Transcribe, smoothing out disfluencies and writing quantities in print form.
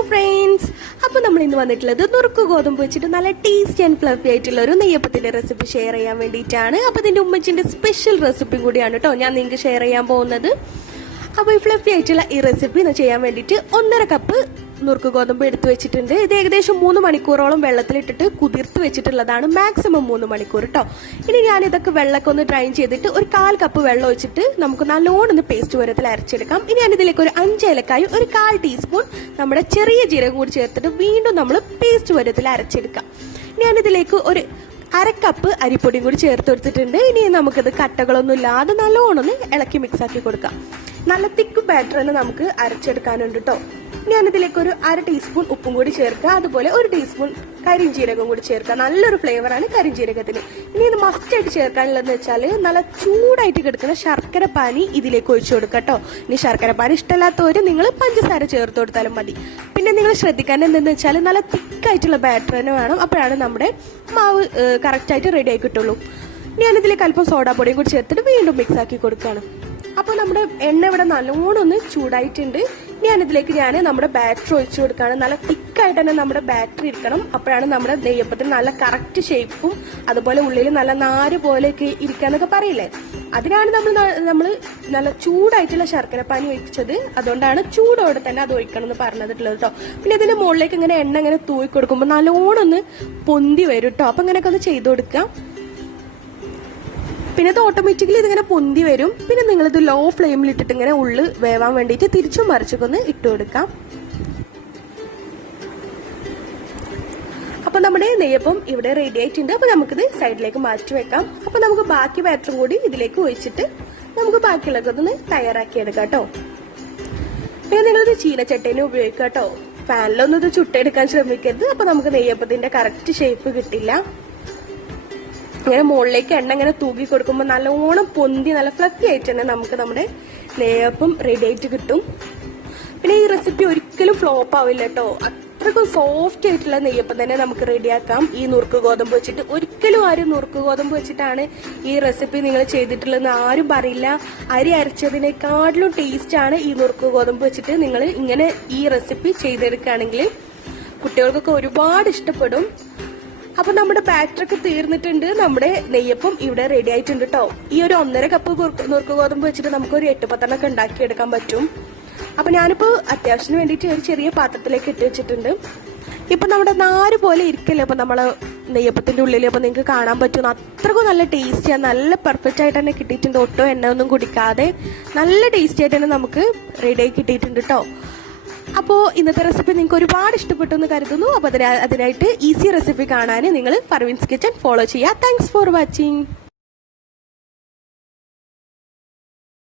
Hello friends, അപ്പോൾ നമ്മൾ ഇന്ന് വന്നിട്ടുള്ളത് നുറുക്ക് ഗോതമ്പ് വെച്ചിട്ട് നല്ല ടേസ്റ്റി ആൻഡ് ഫ്ലഫി ആയിട്ടുള്ള ഒരു നെയ്യപ്പത്തിന്റെ റെസിപ്പി ഷെയർ ചെയ്യാൻ വേണ്ടിയിട്ടാണ്. അപ്പോൾ ഇതിന്റെ ഉമ്മച്ചിന്റെ സ്പെഷ്യൽ റെസിപ്പിയും കൂടിയാണ് കേട്ടോ ഞാൻ നിങ്ങൾക്ക് ഷെയർ ചെയ്യാൻ പോകുന്നത്. അപ്പോൾ ഈ ഫ്ലഫി ആയിട്ടുള്ള ഈ റെസിപ്പി ചെയ്യാൻ വേണ്ടിയിട്ട് 1.5 കപ്പ് നുറുക്ക് ഗോതമ്പ് എടുത്തു വെച്ചിട്ടുണ്ട്. ഇത് ഏകദേശം 3 മണിക്കൂറോളം വെള്ളത്തിലിട്ടിട്ട് കുതിർത്ത് വെച്ചിട്ടുള്ളതാണ്, മാക്സിമം 3 മണിക്കൂർ കേട്ടോ. ഇനി ഞാൻ ഇതൊക്കെ വെള്ളമൊക്കെ ഒന്ന് ഡ്രൈൻ ചെയ്തിട്ട് ഒരു 1/4 കപ്പ് വെള്ളം ഒഴിച്ചിട്ട് നമുക്ക് നല്ലോണം പേസ്റ്റ് വരത്തിൽ അരച്ചെടുക്കാം. ഇനി ഞാനിതിലേക്ക് ഒരു 5 ഏലക്കായും ഒരു 1/4 ടീസ്പൂൺ നമ്മുടെ ചെറിയ ജീരകം കൂടി ചേർത്തിട്ട് വീണ്ടും നമ്മൾ പേസ്റ്റ് വരത്തിൽ അരച്ചെടുക്കാം. ഞാനിതിലേക്ക് ഒരു 1/2 കപ്പ് അരിപ്പൊടിയും കൂടി ചേർത്ത് കൊടുത്തിട്ടുണ്ട്. ഇനി നമുക്കിത് കട്ടകളൊന്നും ഇല്ലാതെ നല്ലോണം ഒന്ന് ഇളക്കി മിക്സ് ആക്കി കൊടുക്കാം. നല്ല തിക്ക് ബാറ്റർ തന്നെ നമുക്ക് അരച്ചെടുക്കാനുണ്ട് കേട്ടോ. ഞാനിതിലേക്ക് ഒരു 1/2 ടീസ്പൂൺ ഉപ്പും കൂടി ചേർക്കുക, അതുപോലെ 1 ടീസ്പൂൺ കരിഞ്ജീരകം കൂടി ചേർക്കുക. നല്ലൊരു ഫ്ലേവറാണ് കരിഞ്ജീരകത്തിന്. ഇനി ഇത് മസ്റ്റ് ആയിട്ട് ചേർക്കാനുള്ളതെന്ന് വെച്ചാൽ നല്ല ചൂടായിട്ട് കിടക്കുന്ന ശർക്കര പാനി ഇതിലേക്ക് ഒഴിച്ചു കൊടുക്കുക കേട്ടോ. ഇനി ശർക്കര പാനി ഇഷ്ടമല്ലാത്തവര് നിങ്ങൾ പഞ്ചസാര ചേർത്ത് കൊടുത്താലും മതി. പിന്നെ നിങ്ങൾ ശ്രദ്ധിക്കാൻ എന്തെന്ന് വെച്ചാൽ നല്ല തിക്കായിട്ടുള്ള ബാറ്റർ തന്നെ വേണം, അപ്പോഴാണ് നമ്മുടെ മാവ് കറക്റ്റായിട്ട് റെഡി ആയി കിട്ടുള്ളൂ. ഞാനിതിലേക്ക് അല്പം സോഡാപ്പൊടിയും കൂടി ചേർത്തിട്ട് വീണ്ടും മിക്സ് ആക്കി കൊടുക്കുകയാണ്. അപ്പോൾ നമ്മുടെ എണ്ണ ഇവിടെ നല്ലോണം ഒന്ന് ചൂടായിട്ടുണ്ട്. ഞാനിതിലേക്ക് നമ്മുടെ ബാറ്റർ ഒഴിച്ചു കൊടുക്കുകയാണ്. നല്ല തിക്കായിട്ട് തന്നെ നമ്മുടെ ബാറ്റർ ഇരിക്കണം, അപ്പോഴാണ് നമ്മുടെ നെയ്യപ്പത്തിന് നല്ല കറക്റ്റ് ഷേപ്പും അതുപോലെ ഉള്ളിൽ നല്ല നാര് പോലെയൊക്കെ ഇരിക്കാന്നൊക്കെ പറയില്ലേ, അതിനാണ് നമ്മൾ നല്ല ചൂടായിട്ടുള്ള ശർക്കര പാനി ഒഴിച്ചത്. അതുകൊണ്ടാണ് ചൂടോടെ തന്നെ അത് ഒഴിക്കണം എന്ന് പറഞ്ഞിട്ടുള്ളത് കേട്ടോ. പിന്നെ ഇതിന്റെ മുകളിലേക്ക് ഇങ്ങനെ എണ്ണ ഇങ്ങനെ തൂയി കൊടുക്കുമ്പോൾ നല്ലോണം ഒന്ന് പൊന്തി വരും കേട്ടോ. അപ്പൊ ഇങ്ങനെയൊക്കെ ഒന്ന് ചെയ്ത് കൊടുക്കാം. പിന്നെ ഇത് ഓട്ടോമാറ്റിക്കലി ഇതിങ്ങനെ പൊന്തി വരും. പിന്നെ നിങ്ങളിത് ലോ ഫ്ലെയിമിൽ ഇട്ടിട്ട് ഇങ്ങനെ ഉള്ളു വേവാൻ വേണ്ടിയിട്ട് തിരിച്ചും മറിച്ചൊക്കെ ഒന്ന് ഇട്ട് കൊടുക്കാം. അപ്പൊ നമ്മുടെ നെയ്യപ്പം ഇവിടെ റെഡി ആയിട്ടുണ്ട്. അപ്പൊ നമുക്കിത് സൈഡിലേക്ക് മാറ്റി വെക്കാം. അപ്പൊ നമുക്ക് ബാക്കി ബാറ്ററും കൂടി ഇതിലേക്ക് ഒഴിച്ചിട്ട് നമുക്ക് ബാക്കിയുള്ളതൊക്കെ ഒന്ന് തയ്യാറാക്കി എടുക്കാം കേട്ടോ. പിന്നെ നിങ്ങളിത് ചീനച്ചട്ടേനെ ഉപയോഗിക്കാം കേട്ടോ. പാനിലൊന്നും ഇത് ചുട്ടെടുക്കാൻ ശ്രമിക്കരുത്, അപ്പൊ നമുക്ക് നെയ്യപ്പത്തിന്റെ കറക്റ്റ് ഷേപ്പ് കിട്ടില്ല. ഇങ്ങനെ മുകളിലേക്ക് എണ്ണ ഇങ്ങനെ തൂക്കി കൊടുക്കുമ്പോൾ നല്ലോണം പൊന്തി നല്ല ഫ്ലഫി ആയിട്ട് തന്നെ നമുക്ക് നമ്മുടെ നെയ്യപ്പം റെഡി ആയിട്ട് കിട്ടും. പിന്നെ ഈ റെസിപ്പി ഒരിക്കലും ഫ്ലോപ്പ് ആവില്ല കേട്ടോ. അത്രക്കും സോഫ്റ്റ് ആയിട്ടുള്ള നെയ്യപ്പം തന്നെ നമുക്ക് റെഡിയാക്കാം ഈ നുറുക്ക് ഗോതമ്പ് വെച്ചിട്ട്. ഒരിക്കലും ആരും നുറുക്ക് ഗോതമ്പ് വെച്ചിട്ടാണ് ഈ റെസിപ്പി നിങ്ങൾ ചെയ്തിട്ടുള്ളതെന്ന് ആരും പറയില്ല. അരി അരച്ചതിനേക്കാട്ടിലും ടേസ്റ്റ് ആണ് ഈ നുറുക്ക് ഗോതമ്പ് വെച്ചിട്ട് നിങ്ങൾ ഇങ്ങനെ ഈ റെസിപ്പി ചെയ്തെടുക്കുകയാണെങ്കിൽ കുട്ടികൾക്കൊക്കെ ഒരുപാട് ഇഷ്ടപ്പെടും. അപ്പൊ നമ്മുടെ ബാറ്ററൊക്കെ തീർന്നിട്ടുണ്ട്. നമ്മുടെ നെയ്യപ്പം ഇവിടെ റെഡി ആയിട്ടുണ്ട് കേട്ടോ. ഈ ഒരു 1.5 കപ്പ് നുറുക്ക് ഗോതമ്പ് വെച്ചിട്ട് നമുക്ക് ഒരു 8-10 എണ്ണൊക്കെ ഉണ്ടാക്കിയെടുക്കാൻ പറ്റും. അപ്പൊ ഞാനിപ്പോ അത്യാവശ്യത്തിന് വേണ്ടിയിട്ട് ഒരു ചെറിയ പാത്രത്തിലേക്ക് ഇട്ട് വെച്ചിട്ടുണ്ട്. ഇപ്പൊ നമ്മുടെ നാര് പോലെ ഇരിക്കല്ലേ അപ്പൊ നമ്മളെ നെയ്യപ്പത്തിന്റെ ഉള്ളിൽ. അപ്പൊ നിങ്ങൾക്ക് കാണാൻ പറ്റും അത്രക്കും നല്ല ടേസ്റ്റിയാണ്. നല്ല പെർഫെക്റ്റ് ആയിട്ട് തന്നെ കിട്ടിയിട്ടുണ്ട്. ഒട്ടും എണ്ണ ഒന്നും കുടിക്കാതെ നല്ല ടേസ്റ്റി ആയിട്ട് തന്നെ നമുക്ക് റെഡി ആയി കിട്ടിയിട്ടുണ്ട് കേട്ടോ. അപ്പോൾ ഇന്നത്തെ റെസിപ്പി നിങ്ങൾക്ക് ഒരുപാട് ഇഷ്ടപ്പെട്ടു എന്ന് കരുതുന്നു. അപ്പോൾ അതിനായിട്ട് ഈസി റെസിപ്പി കാണാൻ നിങ്ങൾ ഫർവീൻസ് കിച്ചൺ ഫോളോ ചെയ്യുക. Thanks for watching.